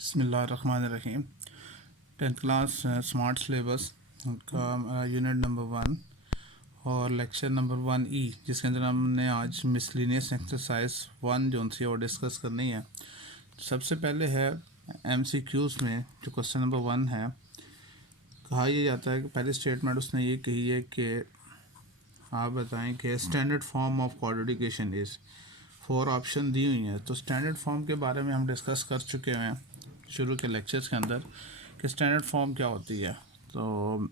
बिस्मिल्लाहिर्रहमानिर्रहीम। 10th class smart syllabus का unit number 1 और लेक्चर नंबर 1E, जिसके अंदर हमने आज मिसलिनियस एक्सरसाइज 1 जो सी वो डिस्कस करनी है। सबसे पहले है MCQs में जो क्वेश्चन नंबर 1 है, कहा यह जाता है कि पहली स्टेटमेंट उसने ये कही है कि आप बताएं कि standard form of quadratic equation is, 4 option दी हुई हैं। तो स्टैंडर्ड फॉर्म के बारे में हम डिस्कस कर चुके हैं शुरू के लेक्चर्स के अंदर कि स्टैंडर्ड फॉर्म क्या होती है। तो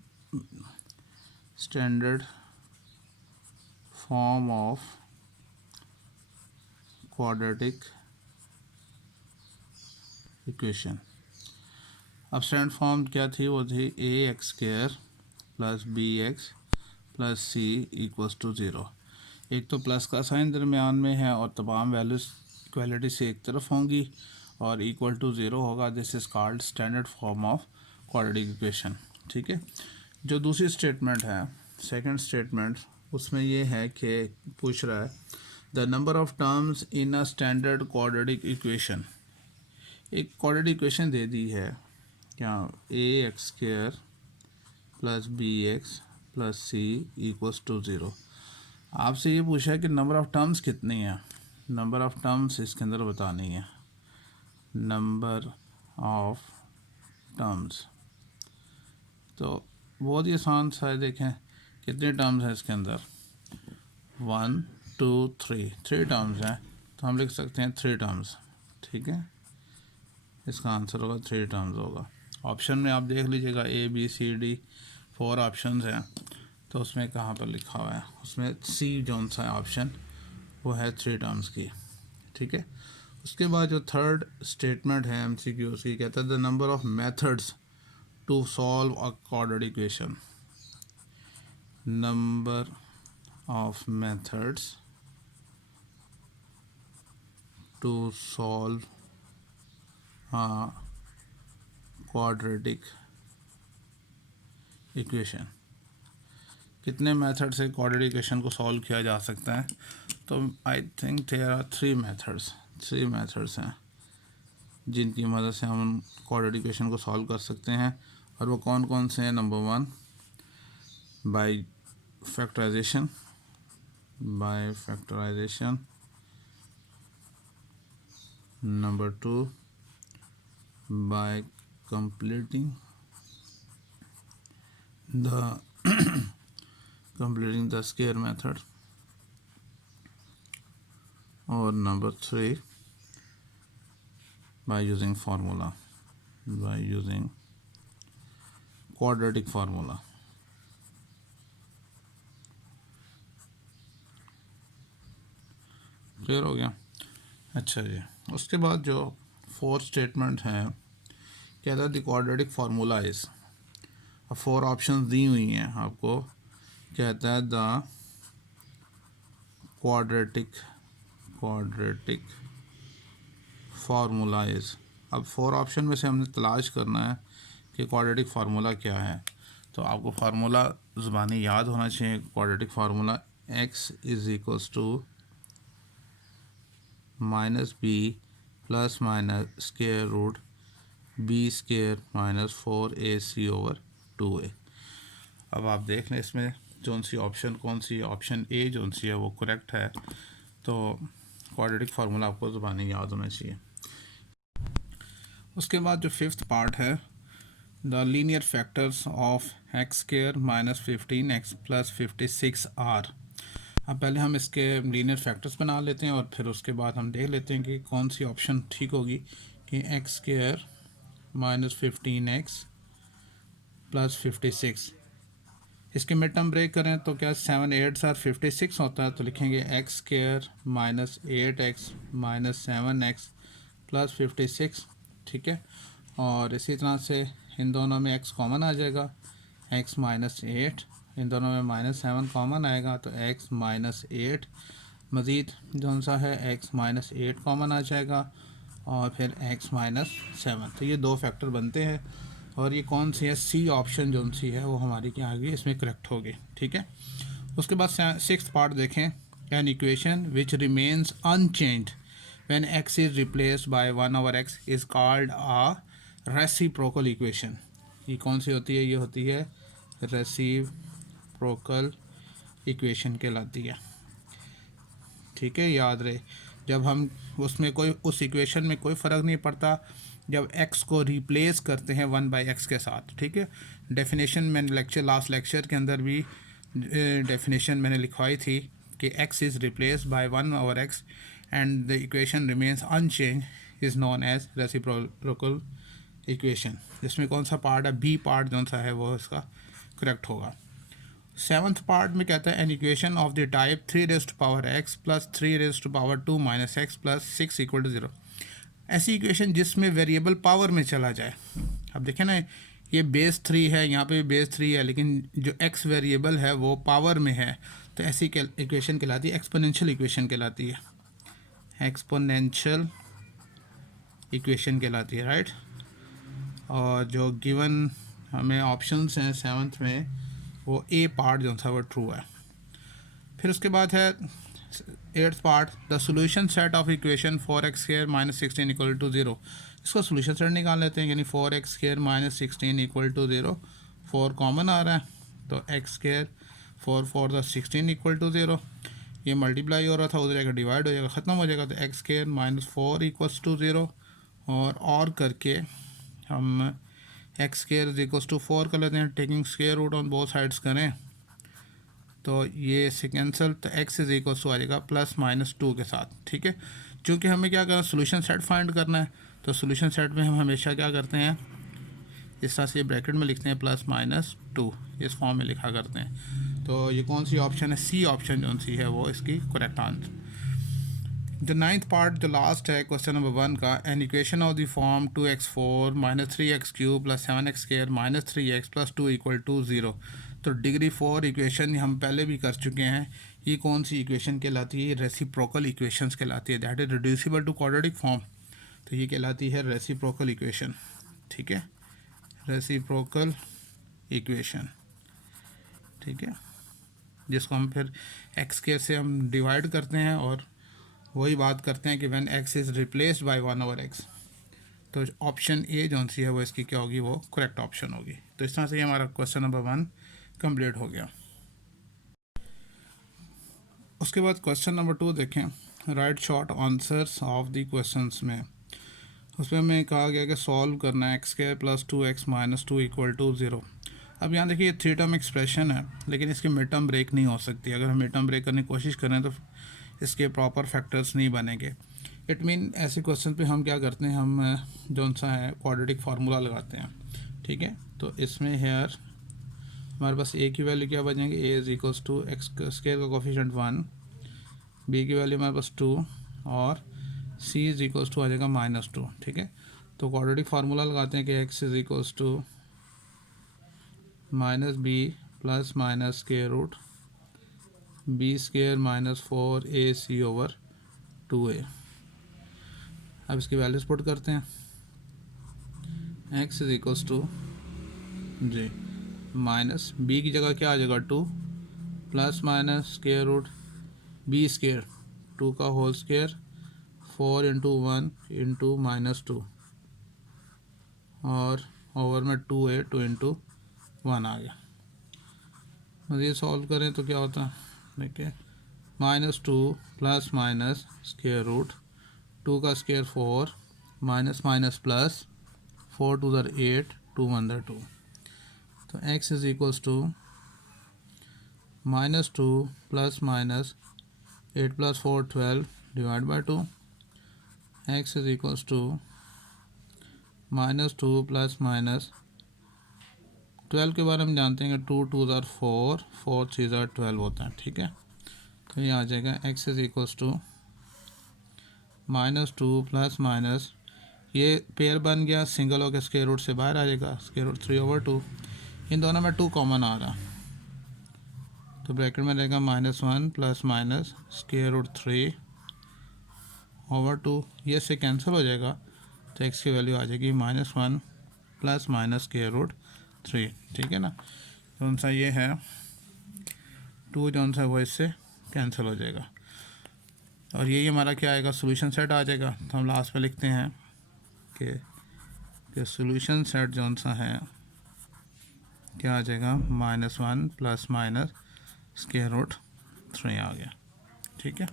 standard form of quadratic equation, अब स्टैंडर्ड फॉर्म क्या थी? वो थी ax² + bx + c = 0। एक तो प्लस का साइन दरमियान में है और तमाम वैल्यूज़ इक्वलिटी से एक तरफ होंगी और इक्वल टू 0 होगा। This is called standard form of quadratic equation. ठीक है। जो दूसरी स्टेटमेंट है, सेकंड स्टेटमेंट, उसमें ये है कि पूछ रहा है the number of terms in a standard quadratic equation. एक क्वाड्रेटिक इक्वेशन दे दी है क्या, ax² + bx + c = 0। आपसे ये पूछा है कि नंबर ऑफ़ टर्म्स कितनी है। नंबर ऑफ़ टर्म्स इसके अंदर बतानी है। नंबर ऑफ टर्म्स तो बहुत ही आसान सा है। देखें कितने टर्म्स हैं इसके अंदर, 1 2 3 टर्म्स हैं। तो हम लिख सकते हैं 3 टर्म्स। ठीक है, इसका आंसर होगा 3 टर्म्स होगा। ऑप्शन में आप देख लीजिएगा ABCD 4 ऑप्शंस हैं, तो उसमें कहाँ पर लिखा हुआ है, उसमें C जौन सा ऑप्शन वो है 3 टर्म्स की। ठीक है। उसके बाद जो थर्ड स्टेटमेंट है MCQ की, कहता है the number of methods to solve a quadratic equation. Number of methods to solve a quadratic equation, कितने मेथड से क्वाड्रेटिक इक्वेशन को सॉल्व किया जा सकता है। तो I think there are 3 methods हैं जिनकी मदद से हम क्वाड्रेटिक इक्वेशन को सॉल्व कर सकते हैं। और वो कौन कौन से हैं? Number 1 by factorisation, number 2 by completing the square method, और number 3 by using quadratic formula। Clear हो गया? अच्छा जी। उसके बाद जो 4th स्टेटमेंट है, कहता है the quadratic formula is, 4 option दी हुई हैं आपको। कहता है द क्वाड्रेटिक फार्मूला इज़। अब 4 ऑप्शन में से हमने तलाश करना है कि क्वाड्रेटिक फार्मूला क्या है। तो आपको फार्मूला ज़ुबानी याद होना चाहिए। Quadratic formula x = -b + -√b² - 4ac/2a। अब आप देख लें इसमें कौन सी ऑप्शन ऑप्शन ए जो सी है वो करेक्ट है। तो क्वाड्रेटिक फार्मूला आपको ज़ुबानी याद होना चाहिए। उसके बाद जो 5th पार्ट है, the linear factors of x² - 15x + 56 are. अब पहले हम इसके लीनियर फैक्टर्स बना लेते हैं और फिर उसके बाद हम देख लेते हैं कि कौन सी ऑप्शन ठीक होगी कि x² - 15x + 56। इसके मिड टर्म ब्रेक करें तो क्या 7 8 और 56 होता है। तो लिखेंगे x² - 8x - 7x + 56। ठीक है। और इसी तरह से इन दोनों में x कॉमन आ जाएगा, x - 8, इन दोनों में -7 कॉमन आएगा तो x - 8, मज़ीद जो सा है x - 8 कॉमन आ जाएगा और फिर x - 7। तो ये 2 फैक्टर बनते हैं और ये कौन सी है? C ऑप्शन जो सी है वो हमारी क्या आ गई, इसमें करेक्ट होगी। ठीक है। उसके बाद 6th पार्ट देखें, an equation which remains unchanged when x is replaced by 1/x is called a reciprocal equation. ये कौन सी होती है? ये होती है रेसिप्रोकल इक्वेशन कहलाती है। ठीक है, याद रहे, जब हम उसमें कोई उस इक्वेशन में कोई फ़र्क नहीं पड़ता जब x को रिप्लेस करते हैं 1/x के साथ। ठीक है, डेफिनेशन मैंने लास्ट लेक्चर के अंदर भी डेफिनेशन मैंने लिखवाई थी कि x is replace by 1/x and the equation remains unchanged is known as reciprocal equation. इसमें कौन सा पार्ट है? बी पार्ट जो सा है वो इसका करेक्ट होगा। 7th पार्ट में कहता है an equation of the type 3x plus 3 minus x plus 6 equal to 0। ऐसी इक्वेशन जिसमें वेरिएबल पावर में चला जाए। अब देखें ना, ये बेस 3 है, यहाँ पे बेस 3 है, लेकिन जो x वेरिएबल है वो पावर में है, तो ऐसी इक्वेशन कहलाती है एक्सपोनेंशियल इक्वेशन कहलाती है। एक्सपोनेंशियल इक्वेशन कहलाती है, राइट। और जो गिवन हमें ऑप्शंस हैं 7th में, वो ए पार्ट जो था वो ट्रू है। फिर उसके बाद है 8th part, the solution set of equation 4x² minus 16 equal to 0। इसका सोल्यूशन सेट निकाल लेते हैं, यानी 4x² minus 16 equal to 0। 4 common आ रहा है, तो x² 4 द 16 इक्वल टू 0। ये मल्टीप्लाई हो रहा था, उधर जाकर डिवाइड हो जाएगा, ख़त्म हो जाएगा, तो x² माइनस 4 इक्वल्स टू 0। और करके हम x² इज इक्वल्स टू 4 कर लेते हैं, taking square root on both sides करें तो ये से कैंसिल, तो x इज इक्वल्स टू आ जाएगा +-2 के साथ। ठीक है, चूँकि हमें क्या करना है, सोल्यूशन सेट फाइंड करना है, तो सोल्यूशन सेट में हम हमेशा क्या करते हैं, इस तरह से ब्रैकेट में लिखते हैं +-2, इस फॉर्म में लिखा करते हैं। तो ये कौन सी ऑप्शन है? सी ऑप्शन जो सी है वो इसकी correct answer. The 9th part जो लास्ट है क्वेश्चन नंबर 1 का, an equation of the form 2x4 minus 3x³ plus 7x² minus 3x plus 2 equal to 0। तो डिग्री 4 इक्वेशन हम पहले भी कर चुके हैं। ये कौन सी इक्वेशन कहलाती है? रेसिप्रोकल इक्वेशंस कहलाती है, that is reducible to quadratic form, तो ये कहलाती है रेसिप्रोकल इक्वेशन। ठीक है, रेसिप्रोकल इक्वेशन, ठीक है, जिसको हम फिर x² से हम डिवाइड करते हैं और वही बात करते हैं कि when x is replaced by 1/x, तो ऑप्शन ए जो सी है वो इसकी क्या होगी? वो करेक्ट ऑप्शन होगी। तो इस तरह से हमारा क्वेश्चन नंबर 1 कंप्लीट हो गया। उसके बाद क्वेश्चन नंबर 2 देखें, right short answers of the questions में। उसमें हमें कहा गया कि सॉल्व करना है x² plus 2x minus 2 equal to 0। अब यहाँ देखिए, ये 3 टर्म एक्सप्रेशन है, लेकिन इसकी मिड टर्म ब्रेक नहीं हो सकती। अगर हम मिड टर्म ब्रेक करने की कोशिश करें तो इसके प्रॉपर फैक्टर्स नहीं बनेंगे। इट मीन ऐसे क्वेश्चन पे हम क्या करते हैं, हम जो सा है क्वाड्रेटिक फार्मूला लगाते हैं। ठीक है, तो इसमें हेयर हमारे पास ए की वैल्यू क्या बनेंगे? A is equals to X square का कोफिशिएंट 1, बी की वैल्यू हमारे पास 2 और सी इज इक्वल्स टू आ जाएगा -2। ठीक है, तो क्वाड्रेटिक फार्मूला लगाते हैं कि x is equals to -b plus minus square root b² minus 4ac over 2a। अब इसकी वैल्यूज पुट करते हैं, x इज इक्वल्स टू जी माइनस b की जगह क्या आ जाएगा 2 plus minus square root b² 2 का होल स्क्वायर 4 इंटू 1 इंटू -2 और ओवर में 2a 2 इंटू 1 आ गया। ये सॉल्व करें तो क्या होता है, देखिए -2 प्लस माइनस स्क्वायर रूट 2 का square 4 minus minus plus 4 to the 8 2 1 the 2। तो x is equals to -2 plus minus 8 plus 4 12 divide by 2। x is equals to -2 plus minus 12 के बारे में जानते हैं कि 2 2 ज़ार 4 4 3 ज़ार 12 होता है। ठीक है, तो ये आ जाएगा x is equals to -2 plus minus, ये पेयर बन गया, सिंगल होकर स्क्वायर रूट से बाहर आ जाएगा, स्क्वायर रूट 3/2। इन दोनों में 2 कॉमन आ रहा, तो ब्रैकेट में रहेगा -1 प्लस माइनस स्क्वायर रूट 3/2। ये से कैंसिल हो जाएगा, तो x की वैल्यू आ जाएगी -1 प्लस माइनस स्क्वायर रूट 3। ठीक है ना, कौन सा ये है 2 जो सा वो इससे कैंसिल हो जाएगा। और यही हमारा क्या आएगा, सोल्यूशन सेट आ जाएगा। तो हम लास्ट में लिखते हैं कि सोल्यूशन सेट जो सा है क्या आ जाएगा, -1 प्लस माइनस स्क्वायर रूट 3 आ गया। ठीक है।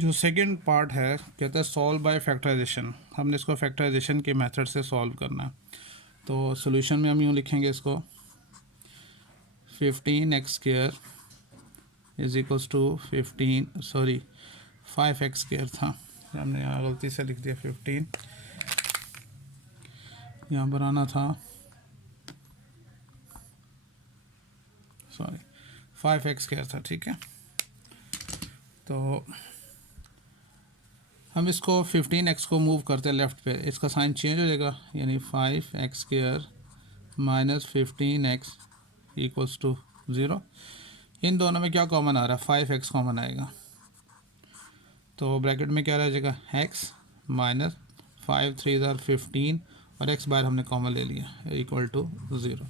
जो सेकंड पार्ट है कहता है सॉल्व बाय फैक्टराइजेशन। हमने इसको फैक्टराइजेशन के मेथड से सॉल्व करना है। तो सोल्यूशन में हम यूँ लिखेंगे इसको 15x² is equals to 5x² था, हमने यहाँ गलती से लिख दिया 15, यहाँ पर आना था 5x² था। ठीक है। तो हम इसको 15x को मूव करते हैं लेफ़्ट पे, इसका साइन चेंज हो जाएगा, यानी 5x² minus 15x equals to 0। इन दोनों में क्या कॉमन आ रहा है, 5x कॉमन आएगा। तो ब्रैकेट में क्या रह जाएगा, x माइनस 5 3 15 और x बाहर हमने कॉमन ले लिया इक्वल टू 0।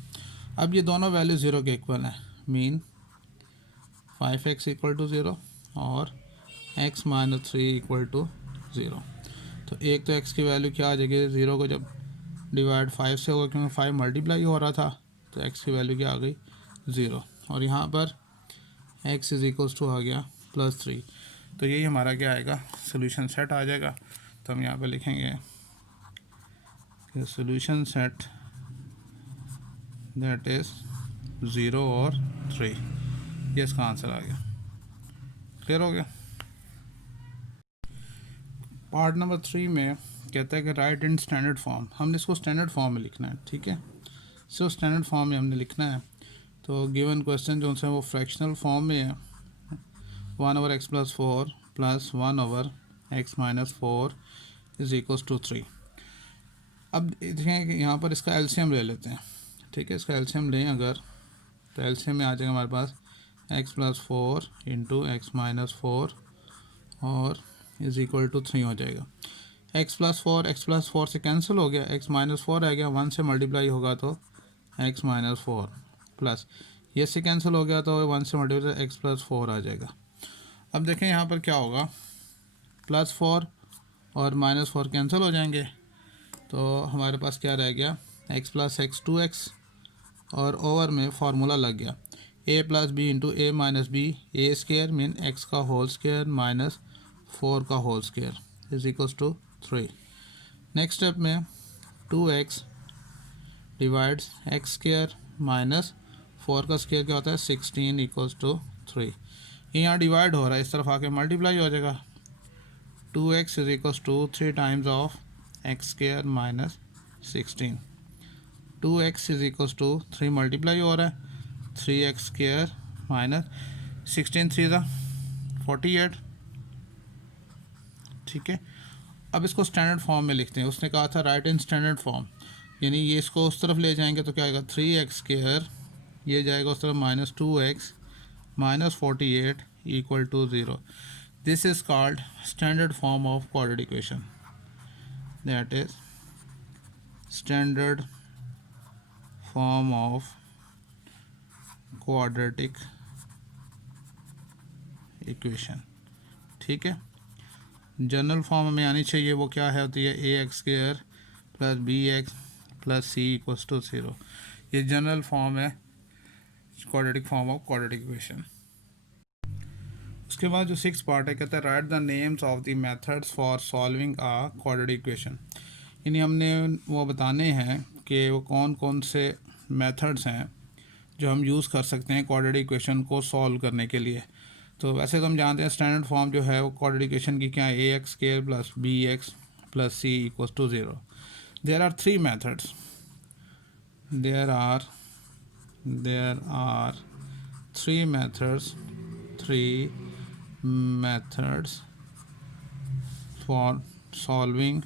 अब ये दोनों वैल्यू 0 के इक्वल हैं, मीन 5x इक्वल टू 0 और x माइनस 3 इक्वल टू 0। तो एक तो x की वैल्यू क्या आ जाएगी, 0 को जब डिवाइड 5 से होगा, क्योंकि 5 मल्टीप्लाई हो रहा था, तो x की वैल्यू क्या आ गई, 0। और यहाँ पर x इज इक्वल्स टू आ गया +3। तो यही हमारा क्या आएगा, सोल्यूशन सेट आ जाएगा। तो हम यहाँ पे लिखेंगे कि सोल्यूशन सेट दैट इज़ 0 और 3, ये इसका आंसर आ गया। क्लियर हो गया। पार्ट नंबर 3 में कहता है कि राइट इन स्टैंडर्ड फॉर्म। हमने इसको स्टैंडर्ड फॉर्म में लिखना है। ठीक है, सो स्टैंडर्ड फॉर्म में हमने लिखना है। तो गिवन क्वेश्चन जो है वो फ्रैक्शनल फॉर्म में है, 1/x + 4 plus 1/x - 4 is equals to 3। अब देखें कि यहाँ पर इसका एलसीएम ले लेते हैं। ठीक है, इसका एलसीएम लें अगर, तो एलसीएम में आ जाएगा हमारे पास x + 4 इंटू x - 4 और इज इक्वल टू 3 हो जाएगा। x + 4 से कैंसिल हो गया, x - 4 आ गया, 1 से मल्टीप्लाई होगा तो x - 4 प्लस ये से कैंसिल हो गया तो 1 से मल्टीप्लाई x + 4 आ जाएगा। अब देखें यहाँ पर क्या होगा, +4 और -4 कैंसिल हो जाएंगे, तो हमारे पास क्या रह गया, x + x 2x और ओवर में फार्मूला लग गया a + b into a - b a² mean x का होल स्क्वायर माइनस 4 का whole square is equals to 3। Next step में 2x डिवाइड्स x² माइनस 4 का स्क्वायर क्या होता है 16 इक्वल्स टू 3। ये यहाँ डिवाइड हो रहा है, इस तरफ आके मल्टीप्लाई हो जाएगा। 2x is equals to 3 times of x² minus 16। 2x is equals to 3 multiply हो रहा है 3x² माइनस 16 3 48। ठीक है, अब इसको स्टैंडर्ड फॉर्म में लिखते हैं। उसने कहा था राइट इन स्टैंडर्ड फॉर्म, यानी ये इसको उस तरफ ले जाएंगे तो क्या आएगा 3x², ये जाएगा उस तरफ -2x minus 48 equal to 0। This is called standard form of quadratic equation, that is standard form of quadratic equation. ठीक है, जनरल फॉर्म में आनी चाहिए, वो क्या है होती है ax² plus bx plus c equals to 0। ये जनरल फॉर्म है quadratic form of quadratic equation. उसके बाद जो 6th पार्ट है कहता है write the names of the methods for solving a quadratic equation. यानी हमने वो बताने हैं कि वो कौन कौन से मेथड्स हैं जो हम यूज़ कर सकते हैं क्वाड्रेटिक इक्वेशन को सॉल्व करने के लिए। तो वैसे तो हम जानते हैं स्टैंडर्ड फॉर्म जो है वो क्वाड्रेटिक इक्वेशन की क्या है, ax² plus bx plus c equals to 0। There are 3 methods, there are 3 methods for solving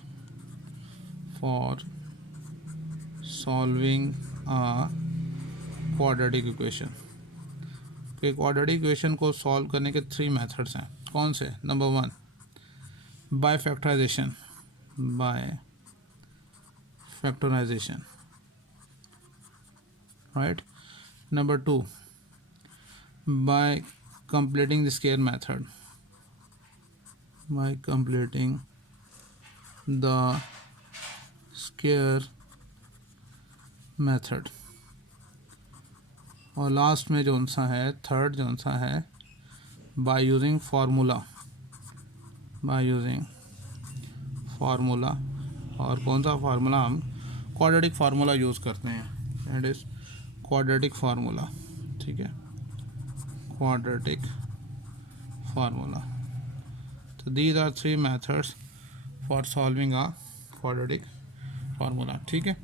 a quadratic equation। तो क्वाड्रेटिक इक्वेशन को सॉल्व करने के 3 मेथड्स हैं। कौन से? Number 1 by factorisation, right. Number 2 by completing the square method, by completing the square method। और last में जो सा है थर्ड जो सा है by using formula, by using formula. और कौन सा फार्मूला? हम क्वाड्रेटिक फार्मूला यूज़ करते हैं, दैट इज़ क्वाड्रेटिक फार्मूला। ठीक है, क्वाड्रेटिक फार्मूला। तो these are 3 methods for solving a quadratic formula. ठीक है,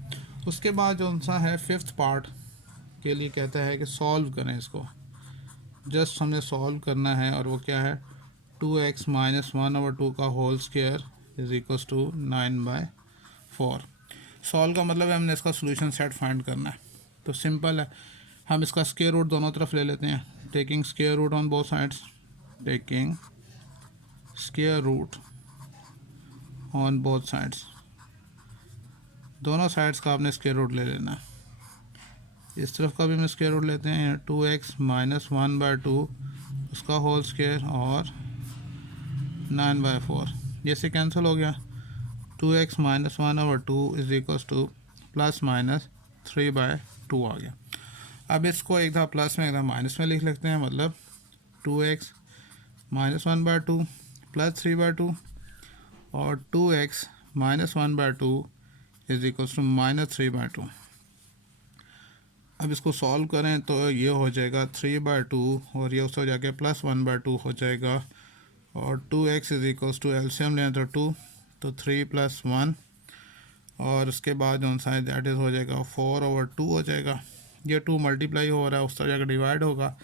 उसके बाद जो सा है फिफ्थ पार्ट के लिए कहता है कि सॉल्व करें इसको। जस्ट हमें सॉल्व करना है, और वो क्या है 2x माइनस 1/2 का whole square is equals to 9/4। Solve का मतलब है हमने इसका सोल्यूशन सेट फाइंड करना है। तो सिंपल है, हम इसका स्क्वायर रूट दोनों तरफ ले लेते हैं, taking square root on both sides, taking square root on both sides. दोनों साइड्स का आपने स्क्वायर रूट ले लेना है। इस तरफ का भी हम स्क्वायर रूट लेते हैं, 2x माइनस 1/2 उसका होल स्क्वायर और 9/4, जैसे कैंसिल हो गया। 2x minus 1/2 is equals two plus minus 3/2 आ गया। अब इसको एक दफ़ा प्लस में एक दफ़ा माइनस में लिख लेते हैं, मतलब 2x माइनस 1/2 प्लस 3/2 और 2x minus 1/2 is equals to minus 3/2। अब इसको सॉल्व करें तो ये हो जाएगा 3/2 और ये उसको जाके प्लस 1/2 हो जाएगा, और 2x is equals to LCM लें तो 2, तो 3 + 1, और उसके बाद जो सा है दैट इज़ हो जाएगा 4/2 हो जाएगा। ये 2 मल्टीप्लाई हो रहा है, उस तरह जाकर डिवाइड होगा।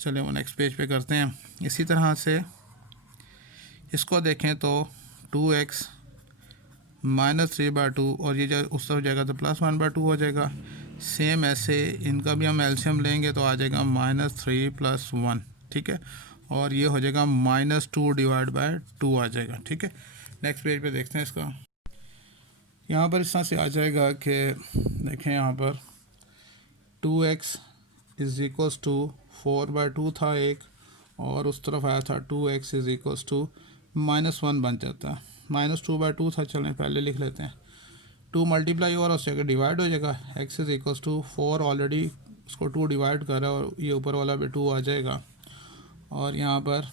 चलिए वो नेक्स्ट पेज पे करते हैं। इसी तरह से इसको देखें तो 2x माइनस 3/2 और ये जो उस तरफ जाएगा तो प्लस 1/2 हो जाएगा। सेम ऐसे इनका भी हम एलसीएम लेंगे तो आ जाएगा -3 + 1। ठीक है, और ये हो जाएगा -2/2 आ जाएगा। ठीक है, नेक्स्ट पेज पे देखते हैं इसका। यहाँ पर इस तरह से आ जाएगा कि देखें यहाँ पर 2x इज इक्वल्स टू 4/2 था एक, और उस तरफ आया था 2x इज इक्वल्स टू -1 बन जाता, -2/2 था। चलें पहले लिख लेते हैं, 2 मल्टीप्लाई और उससे अगर डिवाइड हो जाएगा, x is equals to 4 already उसको 2 डिवाइड कर रहा है और ये ऊपर वाला भी 2 आ जाएगा, और यहाँ पर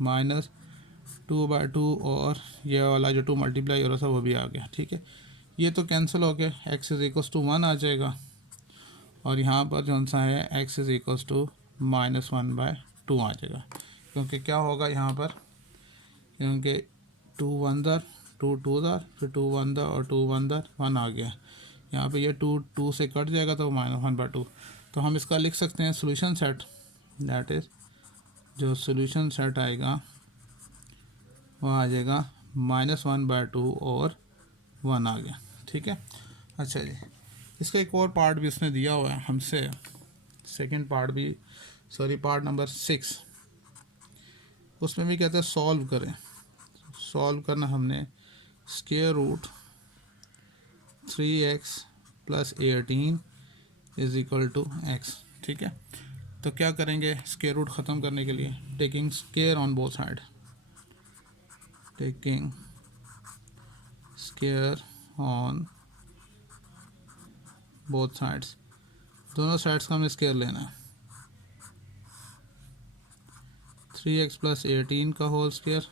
-2/2 और ये वाला जो 2 मल्टीप्लाई हो रहा था वो भी आ गया। ठीक है, ये तो कैंसिल हो गया, x इज इक्वल्स टू 1 आ जाएगा, और यहाँ पर जो सा है x इज इक्वल्स टू -1/2 आ जाएगा। क्योंकि क्या होगा यहाँ पर, क्योंकि 2 1 2 2 फिर 2 1 और 2 1 1 आ गया। यहाँ पे ये 2 2 से कट जाएगा तो -1/2। तो हम इसका लिख सकते हैं सोल्यूशन सेट, दैट इज़ जो सोल्यूशन सेट आएगा वो आ जाएगा -1/2 और 1 आ गया। ठीक है, अच्छा जी, इसका एक और पार्ट भी उसने दिया हुआ है हमसे, सेकंड पार्ट भी, सॉरी पार्ट नंबर 6, उसमें भी कहते हैं सॉल्व करें। सॉल्व करना हमने square root 3x + 18 is equal to x। ठीक है, तो क्या करेंगे स्क्वायर रूट ख़त्म करने के लिए, taking square on both side, taking square on both sides, दोनों साइड्स का हमें स्क्वायर लेना है। 3x + 18 का होल स्क्वायर,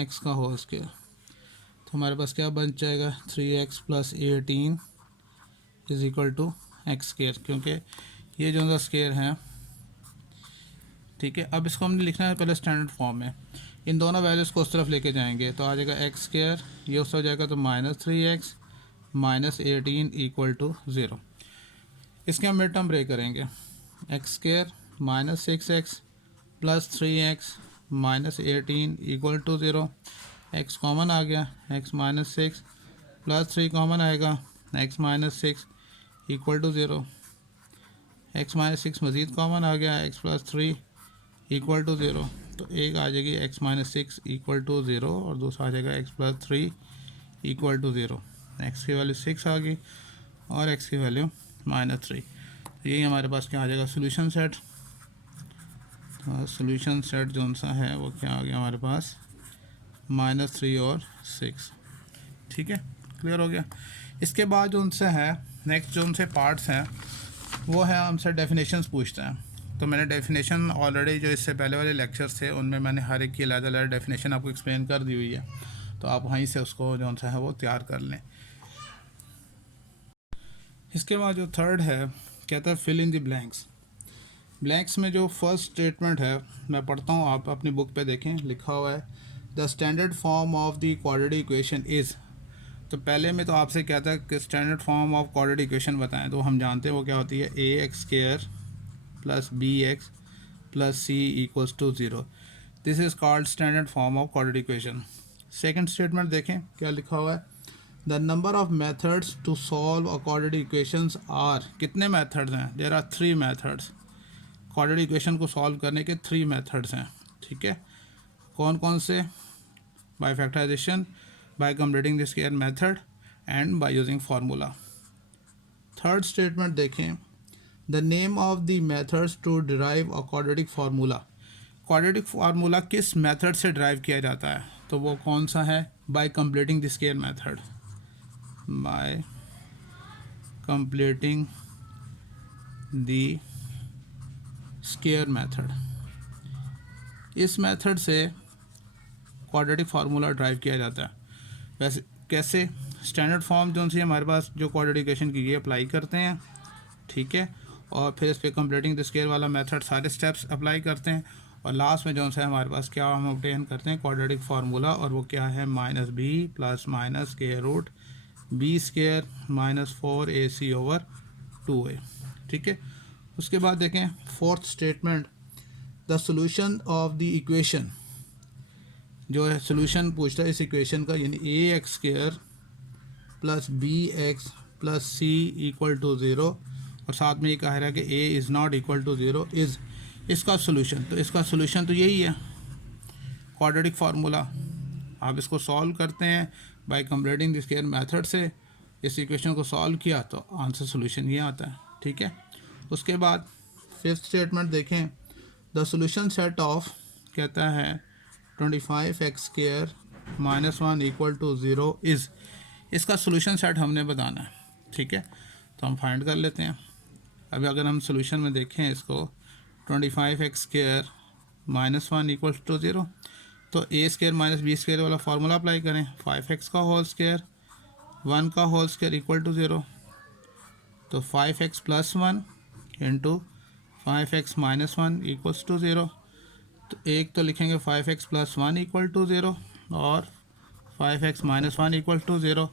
x का होल स्क्वायर, तो हमारे पास क्या बन जाएगा 3x + 18 is equal to x², क्योंकि ये जो स्क्वायर है। ठीक है, अब इसको हमने लिखना है पहले स्टैंडर्ड फॉर्म में, इन दोनों वैल्यूज़ को उस तरफ लेके जाएंगे तो आ जाएगा x², ये उस तरफ जाएगा तो -3x - 18 = 0। इसके हम मिड टर्म ब्रेक करेंगे, x² - 6x + 3x - 18 = 0। x common आ गया, x - 6 + 3 कॉमन आएगा, x - 6 = 0। x - 6 मज़ीद कॉमन आ गया, x + 3 = 0। तो एक आ जाएगी x - 6 = 0 और दूसरा आ जाएगा x + 3 = 0। x की वैल्यू 6 आ गई और x की वैल्यू -3। यही हमारे पास क्या आ जाएगा सोल्यूशन सेट। सोल्यूशन सेट जो सा है वो क्या आ गया हमारे पास -3 और 6। ठीक है, क्लियर हो गया। इसके बाद जो उनसे है नेक्स्ट जो उनसे पार्ट्स हैं वो है हमसे डेफिनेशंस पूछते हैं। तो मैंने डेफिनेशन ऑलरेडी जो इससे पहले वाले लेक्चर्स थे उनमें मैंने हर एक की अलग-अलग डेफिनेशन आपको एक्सप्लेन कर दी हुई है, तो आप वहीं से उसको जो सा है वो तैयार कर लें। इसके बाद जो थर्ड है कहता है fill in the blanks. Blanks में जो फर्स्ट स्टेटमेंट है मैं पढ़ता हूँ, आप अपनी बुक पे देखें, लिखा हुआ है the standard form of the quadratic equation is. तो पहले में तो आपसे कहता है कि standard form of quadratic equation बताएं, तो हम जानते हैं वो क्या होती है ax² + bx + c = 0। This is called standard form of quadratic equation. Second statement देखें क्या लिखा हुआ है, the number of methods to solve a quadratic equations are. कितने मेथड्स हैं? There are 3 methods. Quadratic equation को सॉल्व करने के 3 मेथड्स हैं। ठीक है, कौन कौन से? By factorisation, by completing the square method and by using formula। Third statement देखें, the name of the methods to derive a quadratic formula। Quadratic formula किस मेथड से ड्राइव किया जाता है? तो वो कौन सा है? by completing the square method। by completing the square method। इस मेथड से क्वाड्रेटिक फार्मूला ड्राइव किया जाता है। वैसे कैसे? स्टैंडर्ड फॉर्म जो सी हमारे पास जो क्वाड्रेटिक इक्वेशन की ये अप्लाई करते हैं, ठीक है, और फिर इस पर कंप्लीटिंग द स्क्वायर वाला मेथड सारे स्टेप्स अप्लाई करते हैं, और लास्ट में जो सा हमारे पास क्या हम ऑब्टेन करते हैं? क्वाड्रेटिक फार्मूला, और वो क्या है? -b + (b²) -4ac/2a। ठीक है, उसके बाद देखें fourth statement, the solution of the equation. जो है सोल्यूशन पूछता है इस इक्वेशन का, यानी ax² + bx + c = 0, और साथ में ये कह रहा है कि a is not equal to 0 is इसका सोल्यूशन। तो इसका सोल्यूशन तो यही है क्वाड्रेटिक फार्मूला। आप इसको सॉल्व करते हैं bye completing the square method से, इस इक्वेशन को सॉल्व किया तो आंसर सोल्यूशन ये आता है। ठीक है, उसके बाद फिफ्थ स्टेटमेंट देखें, द सोल्यूशन सेट ऑफ कहता है 25x² - 1 = 0 इज़। इसका सोल्यूशन सेट हमने बताना है। ठीक है, तो हम फाइंड कर लेते हैं। अभी अगर हम सोल्यूशन में देखें इसको, 25x² - 1 = 0, तो a² - b² वाला फार्मूला अप्लाई करें। 5x का होल स्क्वायर 1 का होल स्क्वायर = 0, तो 5x + 1 × 5x - 1 = 0। तो एक तो लिखेंगे 5x + 1 = 0 और 5x - 1 = 0।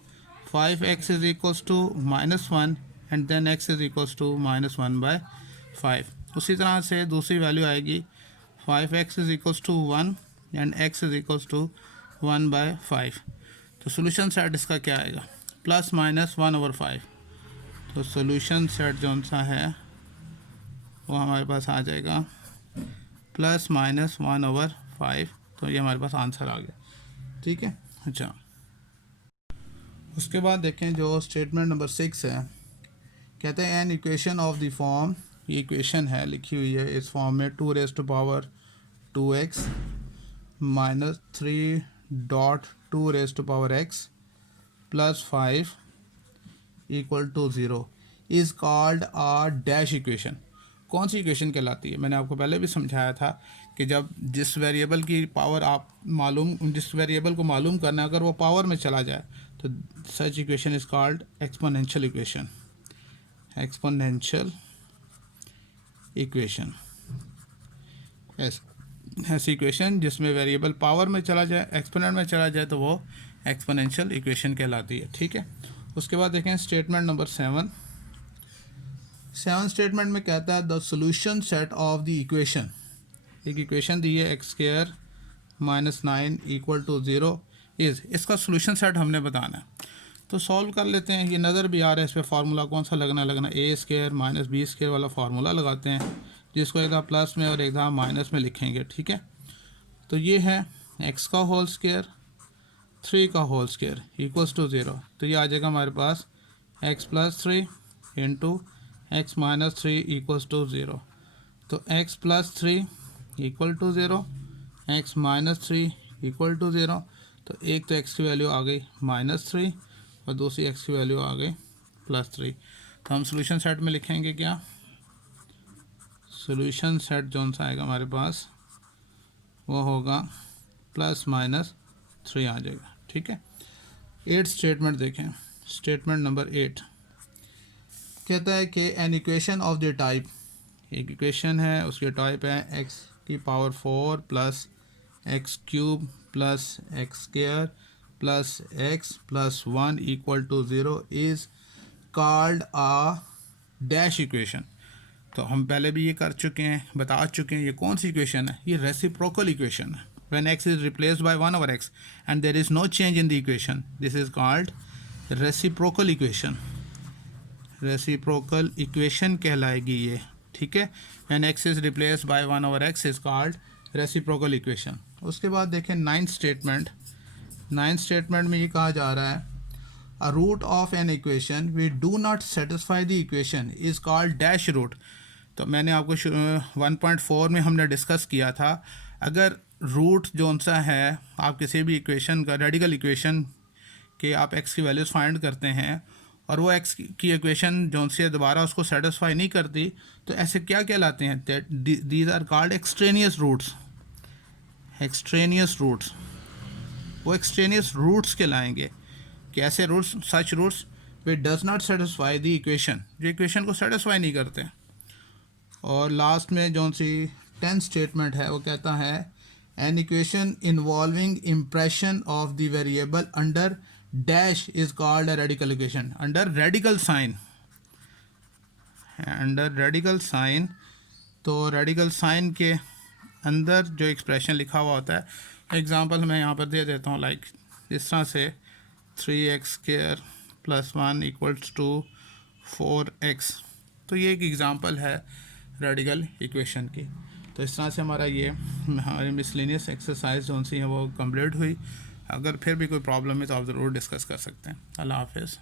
5x is equals to -1 and then x is equals to -1/5। उसी तरह से दूसरी वैल्यू आएगी 5x is equals to 1 and x is equals to 1/5। तो सोल्यूशन सेट इसका क्या आएगा? +-1/5। तो सोल्यूशन सेट जो सा है वो हमारे पास आ जाएगा +-1/5। तो ये हमारे पास आंसर आ गया। ठीक है, अच्छा, उसके बाद देखें जो स्टेटमेंट नंबर 6 है, कहते हैं N equation of the form. ये इक्वेशन है लिखी हुई है इस फॉर्म में 2⁻² - 2x - 3.2⁻x + 5 = 0 is called a dash equation. कौन सी इक्वेशन कहलाती है? मैंने आपको पहले भी समझाया था कि जब जिस वेरिएबल की पावर जिस वेरिएबल को मालूम करना है, अगर वो पावर में चला जाए तो such equation is called exponential equation. Exponential equation ऐसी इक्वेशन जिसमें वेरिएबल पावर में चला जाए, एक्सपोनेंट में चला जाए, तो वो एक्सपोनेंशियल इक्वेशन कहलाती है। ठीक है, उसके बाद देखें स्टेटमेंट नंबर 7। स्टेटमेंट में कहता है the solution set of the equation. एक इक्वेशन दी है x² - 9 = 0 इज़। इसका सोल्यूशन सेट हमने बताना है, तो सॉल्व कर लेते हैं। ये नज़र भी आ रहा है इस पर फार्मूला कौन सा लगना a² - b² वाला फार्मूला लगाते हैं, जिसको एक प्लस में और एक माइनस में लिखेंगे। ठीक है, तो ये है x का होल स्क्वायर 3 का होल स्क्वायर = 0। तो ये आ जाएगा हमारे पास x + 3 × x - 3 = 0। तो x + 3 equal to zero, x minus three equal to zero. तो एक तो एक्स की वैल्यू आ गई -3 और दूसरी एक्स की वैल्यू आ गई +3। तो हम सोल्यूशन सेट में लिखेंगे क्या, सोल्यूशन सेट जो सा आएगा हमारे पास वो होगा ±3 आ जाएगा। ठीक है। 8 स्टेटमेंट देखें। स्टेटमेंट नंबर 8 कहता है कि an equation of the type, एक इक्वेशन है उसकी टाइप है x की पावर 4 प्लस x cube plus x square plus x प्लस 1 equal to 0 is called a dash equation. तो हम पहले भी ये कर चुके हैं, बता चुके हैं ये कौन सी इक्वेशन है, ये रेसिप्रोकल इक्वेशन है। When x is replaced by 1/x and there is no change in the equation, this is called reciprocal equation. Reciprocal equation कहलाएगी ये। ठीक है। When x is replaced by 1/x is called reciprocal equation. उसके बाद देखें 9th statement. 9th statement में ये कहा जा रहा है a root of an equation we do not satisfy the equation is called dash root। तो मैंने आपको 1.4 में हमने डिस्कस किया था, अगर रूट जो सा है आप किसी भी इक्वेशन का, रेडिकल इक्वेशन के आप x की वैल्यूज़ फाइंड करते हैं और वो x की इक्वेशन जो सी दोबारा उसको सेटिस्फाई नहीं करती, तो ऐसे क्या कहलाते हैं, these are called extraneous roots. Extraneous roots, वो एक्सट्रेनियस रूट्स कहलाएंगे। कैसे roots, such roots which does not satisfy the equation, जो इक्वेशन को सेटिस्फाई नहीं करते। और लास्ट में जो सी 10th स्टेटमेंट है वो कहता है an equation involving impression of the variable under dash is called a radical equation. Under radical sign, under radical sign, तो रेडिकल साइन के अंदर जो एक्सप्रेशन लिखा हुआ होता है, एग्जांपल मैं यहाँ पर दे देता हूँ, लाइक इस तरह से 3x² + 1 इक्वल्स टू 4x। तो ये एक एग्ज़ाम्पल है रेडिकल इक्वेशन की। तो इस तरह से हमारी मिसलेनियस एक्सरसाइज जो सी है वो कंप्लीट हुई। अगर फिर भी कोई प्रॉब्लम है तो आप ज़रूर डिस्कस कर सकते हैं। अल्लाह हाफ़िज़।